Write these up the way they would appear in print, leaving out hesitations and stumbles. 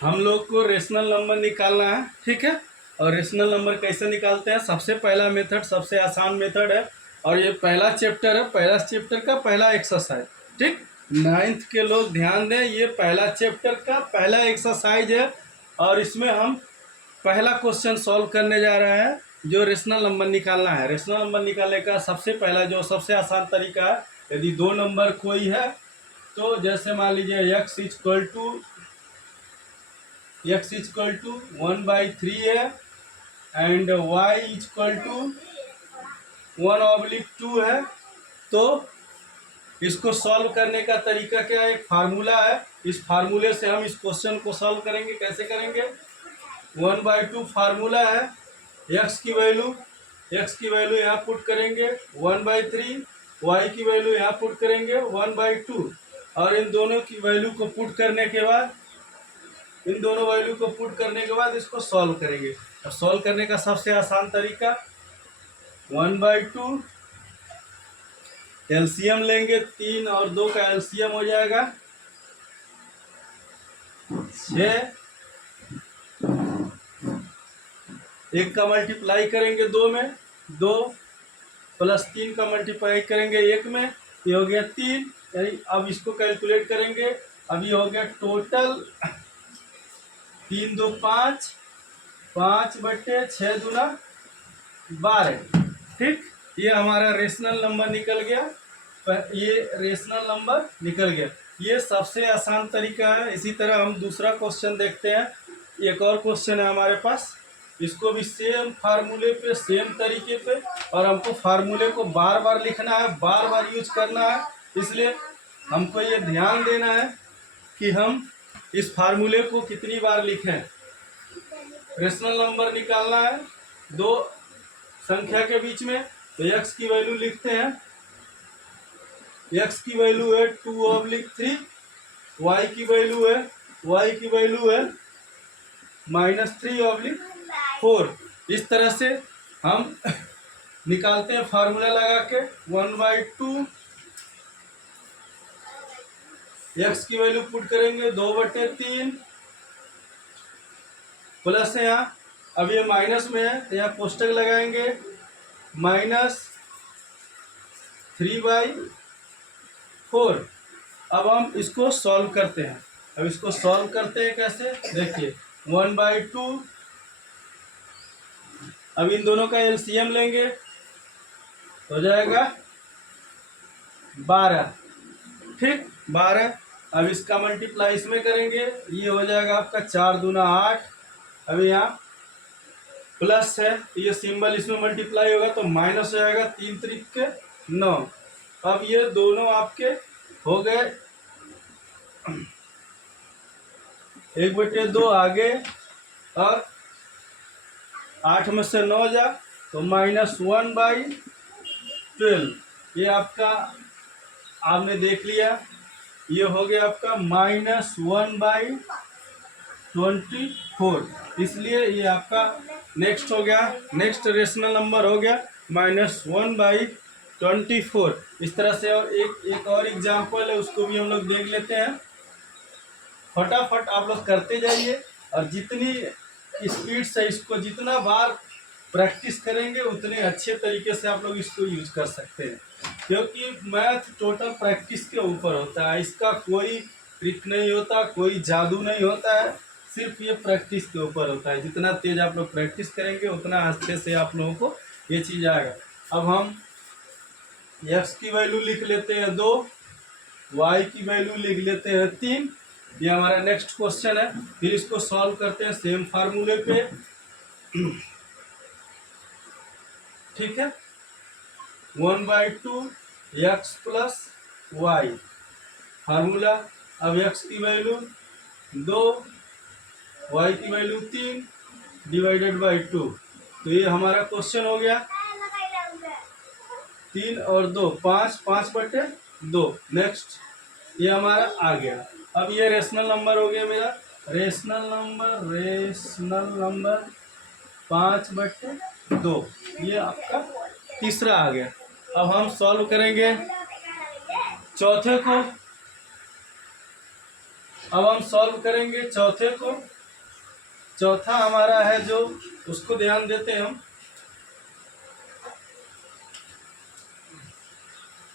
हम लोग को रेशनल नंबर निकालना है, ठीक है। और रेशनल नंबर कैसे निकालते हैं, सबसे पहला मेथड सबसे आसान मेथड है और ये पहला चैप्टर है, पहला चैप्टर का पहला एक्सरसाइज, ठीक। 9th के लोग ध्यान दें, ये पहला चैप्टर का पहला एक्सरसाइज है और इसमें हम पहला क्वेश्चन सॉल्व करने जा रहे हैं जो रेशनल नंबर निकालना है। रेशनल नंबर निकालने का सबसे पहला जो सबसे आसान तरीका है, यदि दो नंबर कोई है तो जैसे मान लीजिए x इक्वल टू 1/3 है एंड y इक्वल टू 1/2 है, तो इसको सॉल्व करने का तरीका क्या है, एक फार्मूला है। इस फार्मूले से हम इस क्वेश्चन को सॉल्व करेंगे। कैसे करेंगे, 1/2 फार्मूला है, x की वैल्यू यहाँ पुट करेंगे 1/3, y की वैल्यू यहाँ पुट करेंगे 1/2 और इन दोनों की वैल्यू को पुट करने के बाद इसको सॉल्व करेंगे। और सॉल्व करने का सबसे आसान तरीका 1/2 एलसीएम लेंगे, 3 और 2 का एलसीएम हो जाएगा 6, एक का मल्टीप्लाई करेंगे 2 में, 2 प्लस 3 का मल्टीप्लाई करेंगे 1 में, ये हो गया 3। यानी अब इसको कैलकुलेट करेंगे, अब ये हो गया टोटल 3 2 5, 5/6 दूना 12, ठीक। ये हमारा रेशनल नंबर निकल गया, ये सबसे आसान तरीका है। इसी तरह हम दूसरा क्वेश्चन देखते हैं। एक और क्वेश्चन है हमारे पास, इसको भी सेम फार्मूले पे, सेम तरीके पे, और हमको फार्मूले को बार बार लिखना है, बार बार यूज करना है। इसलिए हमको ये ध्यान देना है कि हम इस फार्मूले को कितनी बार लिखें। रेशनल नंबर निकालना है दो संख्या के बीच में, तो x की वैल्यू लिखते हैं, x की वैल्यू है 2/3, y की वैल्यू है -3/4। इस तरह से हम निकालते हैं फार्मूला लगा के। 1/2 x की वैल्यू पुट करेंगे 2/3 प्लस है, यहाँ अब ये माइनस में है तो यहाँ कोष्टक लगाएंगे -3/4। अब हम इसको सॉल्व करते हैं। कैसे, देखिए 1/2, अब इन दोनों का एलसीएम लेंगे, हो जाएगा 12, ठीक 12। अब इसका मल्टीप्लाई इसमें करेंगे, ये हो जाएगा आपका 4 दूना 8। अब यहाँ प्लस है, ये सिंबल इसमें मल्टीप्लाई होगा तो माइनस हो जाएगा, 3 3 के 9। अब ये दोनों आपके हो गए 1/2 आगे, और 8 में से 9 जा तो -1/12। ये आपका आपने देख लिया, ये हो गया आपका -1/24। इसलिए ये आपका नेक्स्ट हो गया, नेक्स्ट रेशनल नंबर हो गया -1/24। इस तरह से और एक और एग्जाम्पल है, उसको भी हम लोग देख लेते हैं। फटाफट आप लोग करते जाइए और जितनी स्पीड से इसको जितना बार प्रैक्टिस करेंगे उतने अच्छे तरीके से आप लोग इसको यूज कर सकते हैं, क्योंकि मैथ टोटल प्रैक्टिस के ऊपर होता है। इसका कोई ट्रिक नहीं होता, कोई जादू नहीं होता है, सिर्फ ये प्रैक्टिस के ऊपर होता है। जितना तेज आप लोग प्रैक्टिस करेंगे उतना अच्छे से आप लोगों को ये चीज़ आएगा। अब हम x की वैल्यू लिख लेते हैं 2, y की वैल्यू लिख लेते हैं 3। ये हमारा नेक्स्ट क्वेश्चन है। फिर इसको सॉल्व करते हैं सेम फार्मूले पे, ठीक है। 1/2 x प्लस y फार्मूला। अब x की वैल्यू 2, y की वैल्यू 3 /2। तो ये हमारा क्वेश्चन हो गया 3 और 2 5, 5/2। नेक्स्ट ये हमारा आ गया। अब ये रेशनल नंबर हो गया मेरा, रेशनल नंबर 5/2, ये आपका तीसरा आ गया। अब हम सॉल्व करेंगे चौथे को। अब हम सॉल्व करेंगे चौथे को। चौथा हमारा है जो, उसको ध्यान देते हैं हम।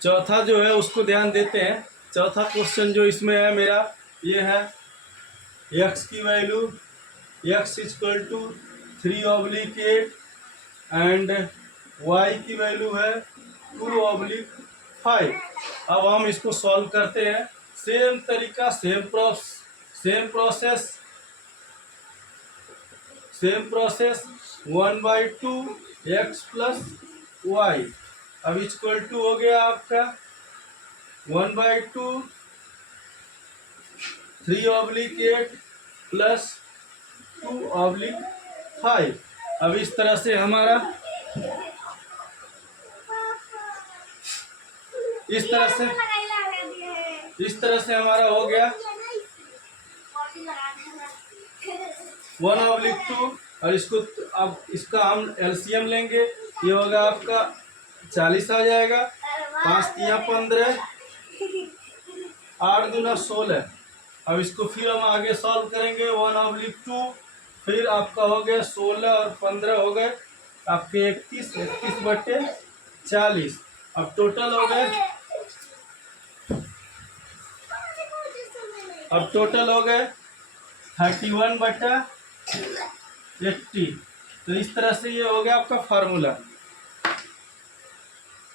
चौथा जो है उसको ध्यान देते हैं। चौथा क्वेश्चन जो इसमें है मेरा, ये है x की value, x equal to 3/8 and y की वैल्यू है 2/5। अब हम इसको सॉल्व करते हैं। सेम तरीका, same process 1/2 x plus y। अब इक्वल टू हो गया आपका 1/2 3/8 प्लस 2/5। अब इस तरह से हमारा, इस तरह से हमारा हो गया 1/2। और इसको, अब इसका हम एलसीएम लेंगे। ये होगा आपका 40 आ जाएगा, 5 तिया 15, 8 दूना 16। अब इसको फिर हम आगे सॉल्व करेंगे 1/2, फिर आपका हो गया 16 और 15 हो गए आपके 31/40। अब टोटल हो गए, अब टोटल हो गए 31/80। तो इस तरह से ये हो गया आपका फार्मूला।